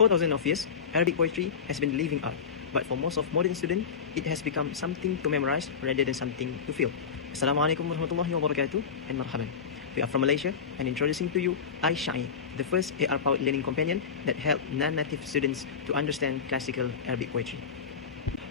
For thousands of years, Arabic poetry has been living art, but for most of modern students, it has become something to memorize rather than something to feel. Assalamualaikum warahmatullahi wabarakatuh and marhaban. We are from Malaysia and introducing to you i-Syair, the first AR-powered learning companion that helped non-native students to understand classical Arabic poetry.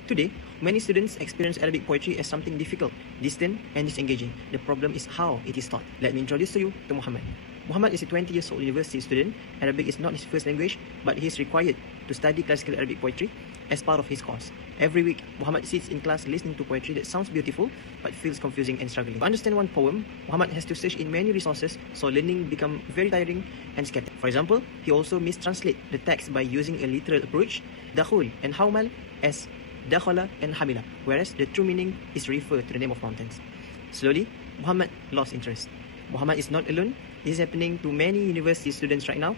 Today, many students experience Arabic poetry as something difficult, distant, and disengaging. The problem is how it is taught. Let me introduce to you to Muhammad. Muhammad is a 20 years old university student. Arabic is not his first language, but he is required to study classical Arabic poetry as part of his course. Every week, Muhammad sits in class listening to poetry that sounds beautiful but feels confusing and struggling. To understand one poem, Muhammad has to search in many resources, so learning becomes very tiring and scattered. For example, he also mistranslates the text by using a literal approach, dakhul and haumal as dakhala and hamila, whereas the true meaning is referred to the name of mountains. Slowly, Muhammad lost interest. Muhammad is not alone. This is happening to many university students right now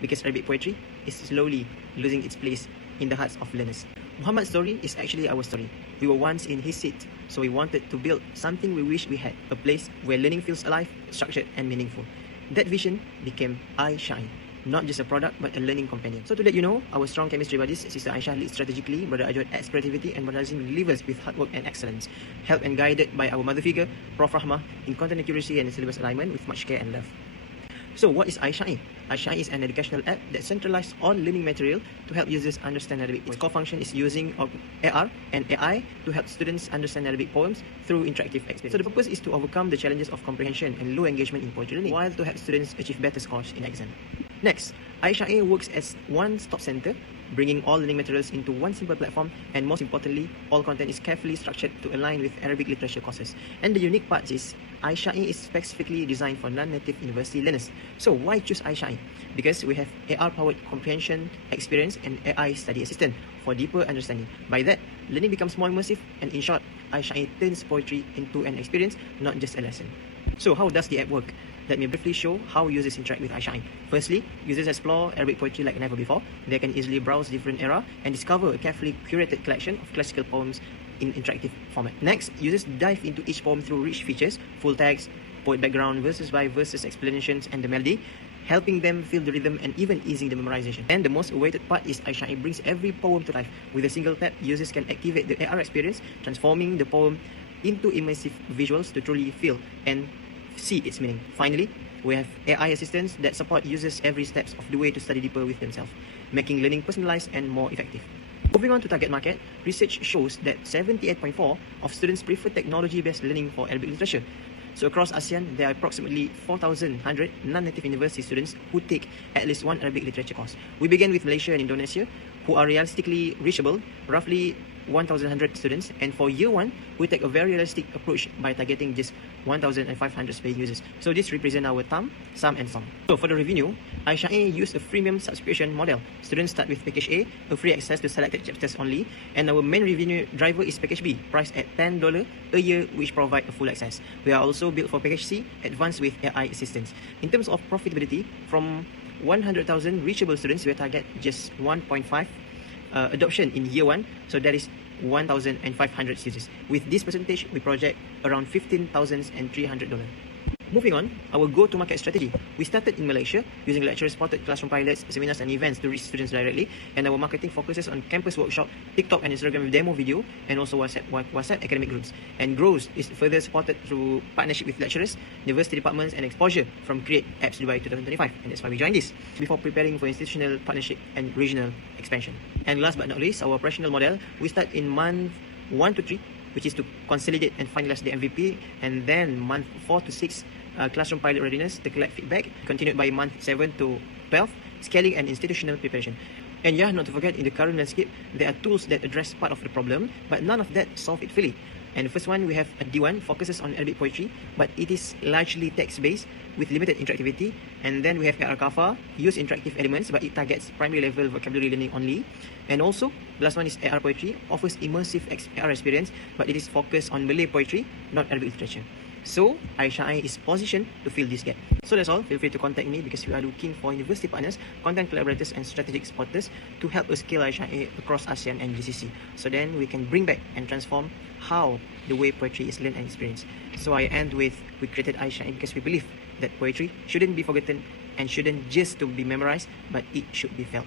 because Arabic poetry is slowly losing its place in the hearts of learners. Muhammad's story is actually our story. We were once in his seat, so we wanted to build something we wish we had, a place where learning feels alive, structured and meaningful. That vision became i-Syair, not just a product but a learning companion. So to let you know, our strong chemistry buddies, Sister Aisyah leads strategically, Brother Ajwad adds creativity, and Brother Azim delivers with hard work and excellence, helped and guided by our mother figure, Prof. Rahmah, in content accuracy and syllabus alignment with much care and love. So what is i-Syair? i-Syair is an educational app that centralizes all learning material to help users understand Arabic. Its core function is using AR and AI to help students understand Arabic poems through interactive experience. So the purpose is to overcome the challenges of comprehension and low engagement in poetry learning, while to help students achieve better scores in exam. Next, i-Syair works as one-stop center, bringing all learning materials into one simple platform, and most importantly, all content is carefully structured to align with Arabic literature courses. And the unique part is, i-Syair is specifically designed for non-native university learners. So why choose i-Syair? Because we have AR-powered comprehension experience and AI study assistant for deeper understanding. By that, learning becomes more immersive, and in short, i-Syair turns poetry into an experience, not just a lesson. So how does the app work? Let me briefly show how users interact with i-Syair. Firstly, users explore Arabic poetry like never before. They can easily browse different era and discover a carefully curated collection of classical poems in interactive format. Next, users dive into each poem through rich features, full text, poet background, verses by verses, explanations, and the melody, helping them feel the rhythm and even easing the memorization. And the most awaited part is i-Syair brings every poem to life. With a single tap, users can activate the AR experience, transforming the poem into immersive visuals to truly feel and see its meaning. Finally, we have AI assistants that support users every step of the way to study deeper with themselves, making learning personalized and more effective. Moving on to target market, research shows that 78.4% of students prefer technology-based learning for Arabic literature. So across ASEAN, there are approximately 4,100 non-native university students who take at least one Arabic literature course. We begin with Malaysia and Indonesia, who are realistically reachable, roughly 1,100 students, and for year 1, we take a very realistic approach by targeting just 1,500 paying users. So this represents our TAM, SAM and SOM. So for the revenue, i-Syair used a freemium subscription model. Students start with package A, a free access to selected chapters only, and our main revenue driver is package B, priced at $10 a year, which provide a full access. We are also built for package C, advanced with AI assistance. In terms of profitability, from 100,000 reachable students, we target just 1.5 adoption in year 1, so that is 1,500 users. With this percentage, we project around $15,300. Moving on, our go-to-market strategy. We started in Malaysia using lecturer-supported classroom pilots, seminars and events to reach students directly, and our marketing focuses on campus workshop, TikTok and Instagram with demo video, and also WhatsApp academic groups. And growth is further supported through partnership with lecturers, university departments, and exposure from Create Apps Dubai 2025, and that's why we joined this, before preparing for institutional partnership and regional expansion. And last but not least, our operational model. We start in month 1 to 3, which is to consolidate and finalize the MVP, and then month 4 to 6, classroom pilot readiness to collect feedback, continued by month 7 to 12, scaling and institutional preparation. And yeah, not to forget, in the current landscape, there are tools that address part of the problem, but none of that solve it fully. And the first one, we have a D1, focuses on Arabic poetry, but it is largely text-based with limited interactivity. And then we have AR use interactive elements, but it targets primary level vocabulary learning only. And also, the last one is AR poetry, offers immersive AR experience, but it is focused on Malay poetry, not Arabic literature. So, i-Syair is positioned to fill this gap. So that's all. Feel free to contact me because we are looking for university partners, content collaborators and strategic supporters to help us scale i-Syair across ASEAN and GCC. So then we can bring back and transform how the way poetry is learned and experienced. So I end with, we created i-Syair because we believe that poetry shouldn't be forgotten and shouldn't just to be memorized, but it should be felt.